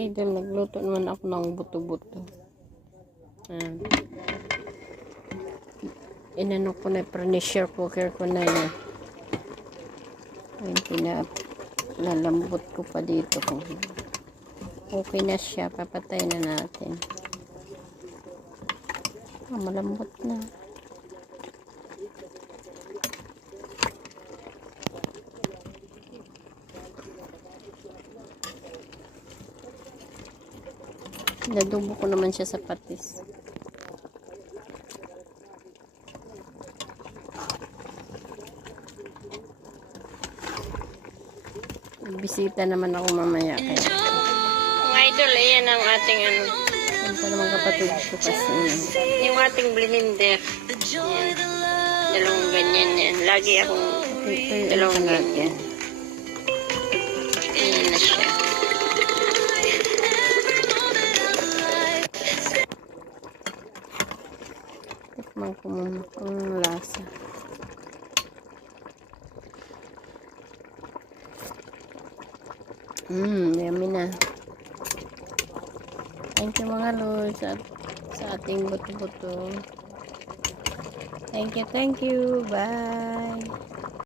Idol, nagluto naman ako ng buto-buto. Inano ko na, pressure cooker ko na yun. Ayun, pinalalambot ko pa dito. Kung okay na siya, papatay na natin. Malambot na. Nadubo ko naman siya sa patis. Bisita naman ako mamaya. Mga idol, ayan ang ating ano. Ito naman kapatid ko kasi. Yung ating blender. Yan. Dalawang ganyan yan. Lagi akong dalawang ganyan. Ayan na siya. Tikman ko muna kung lasa. Yummy na. Thank you mga lords sa ating buto-buto. Thank you. Bye.